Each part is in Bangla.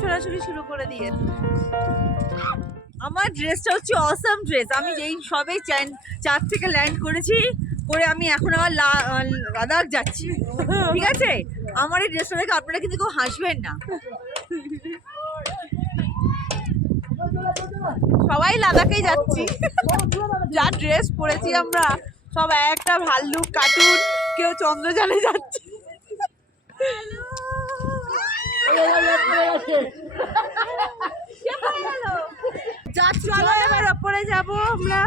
ছোটাছুটি শুরু করে দিয়েছে। আমার ড্রেসটা হচ্ছে অসাম ড্রেস আমি যেই সবে চার থেকে ল্যান্ড করেছি, করে আমি এখন আবার লাদাখ যাচ্ছি। ঠিক আছে? আমার এই ড্রেসটা দেখে আপনারা কিন্তু কেউ হাসবেন না। সবাই লাদাখেই যাচ্ছি। যা ড্রেস পরেছি আমরা, সব একটা ভাল্লুক কার্টুন কেউ চন্দ্রযানে যাচ্ছে। ওপরে আমরা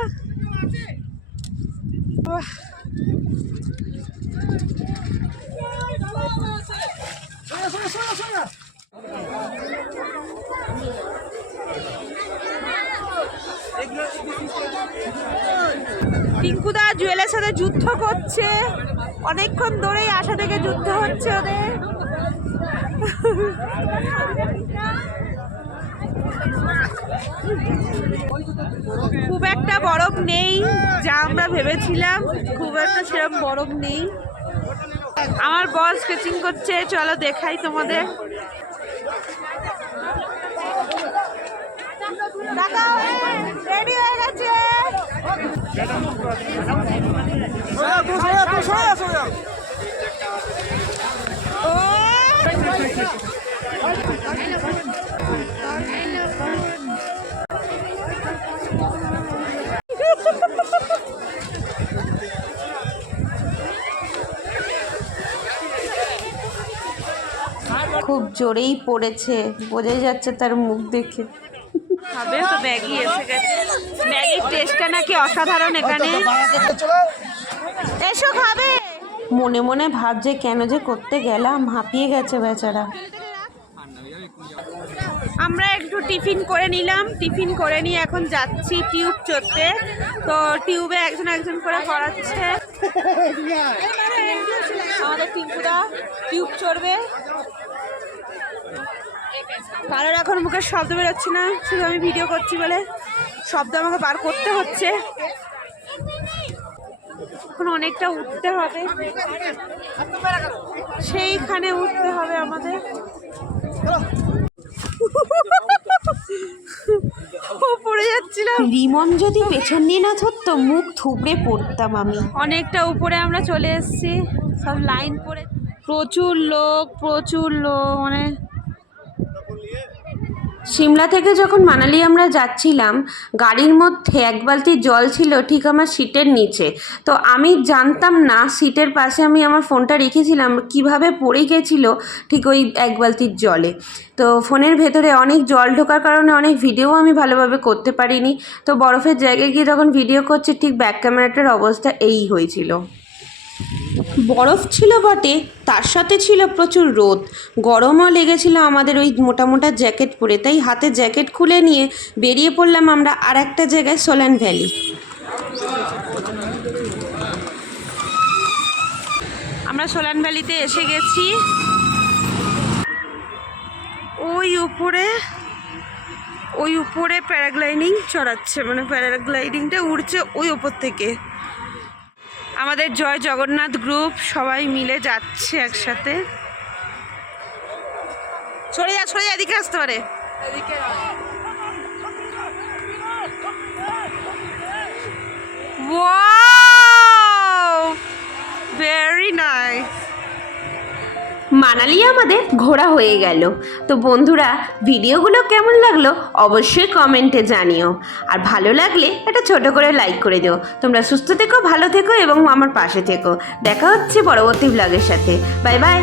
টিঙ্কুদা জুয়েলের সাথে যুদ্ধ করছে। অনেকক্ষণ ধরেই আশা থেকে যুদ্ধ হচ্ছে ওদের। খুব একটা বরফ নেই যা আমরা ভেবেছিলাম। খুব একটা সেরকম বরফ নেই। আমার বস স্কেচিং করছে চলো দেখাই তোমাদের। রেডি হয়ে গেছে। খুব জোরেই পড়েছে বোঝাই যাচ্ছে তার মুখ দেখে। তো ম্যাগি এসে গেছে। ম্যাগির টেস্টটা নাকি অসাধারণ এখানে। এসো খাবে। মনে মনে ভাবছে কেন যে করতে গেলাম, হাঁপিয়ে গেছে বেচারা। আমরা একটু টিফিন করে নিলাম, টিফিন করে নিয়ে এখন যাচ্ছি টিউব চড়তে। তো টিউবে একজন একজন করে করাচ্ছে আমাদের টিঙ্কুদা টিউব চড়বে। কারোর এখন মুখের শব্দ বেরোচ্ছে না, শুধু আমি ভিডিও করছি বলে শব্দ আমাকে বার করতে হচ্ছে। এখন অনেকটা উঠতে হবে। সেইখানে উঠতে হবে আমাদের। পড়ে যাচ্ছিলাম। রিমন যদি পেছন নিয়ে না ধরতো মুখ থুবড়ে পড়তাম আমি। অনেকটা উপরে আমরা চলে এসেছি। সব লাইন পরে প্রচুর লোক প্রচুর লোক মানে সিমলা থেকে যখন মানালি আমরা যাচ্ছিলাম, গাড়ির মধ্যে এক বালতি জল ছিল ঠিক আমার সিটের নিচে। তো আমি জানতাম না সিটের পাশে আমি আমার ফোনটা রেখেছিলাম, কীভাবে পড়ে গেছিল ঠিক ওই এক বালতির জলে। তো ফোনের ভেতরে অনেক জল ঢোকার কারণে অনেক ভিডিও আমি ভালোভাবে করতে পারিনি। তো বরফের জায়গায় গিয়ে যখন ভিডিও করছি, ঠিক ব্যাক ক্যামেরাটার অবস্থা এই হয়েছিল। বরফ ছিল বটে, তার সাথে ছিল প্রচুর রোদ। গরমও লেগেছিল আমাদের ওই মোটা মোটা জ্যাকেট পরে। তাই হাতে জ্যাকেট খুলে নিয়ে বেরিয়ে পড়লাম আমরা আর একটা জায়গায়, সোলান ভ্যালি। আমরা সোলান ভ্যালিতে এসে গেছি। ওই উপরে ওই উপরে প্যারাগ্লাইডিং চড়াচ্ছে। মানে প্যারাগ্লাইডিংটা উড়ছে ওই ওপর থেকে। আমাদের জয় জগন্নাথ গ্রুপ সবাই মিলে যাচ্ছে একসাথে। সরে যা সরে যা এদিকে আসতে পারে। ভেরি মানালি আমাদের ঘোরা হয়ে গেল। তো বন্ধুরা, ভিডিওগুলো কেমন লাগল অবশ্যই কমেন্টে জানিও। আর ভালো লাগলে একটা ছোট করে লাইক করে দিও। তোমরা সুস্থ থেকো, ভালো থেকো এবং আমার পাশে থেকো। দেখা হচ্ছে পরবর্তী ব্লগের সাথে। Bye bye.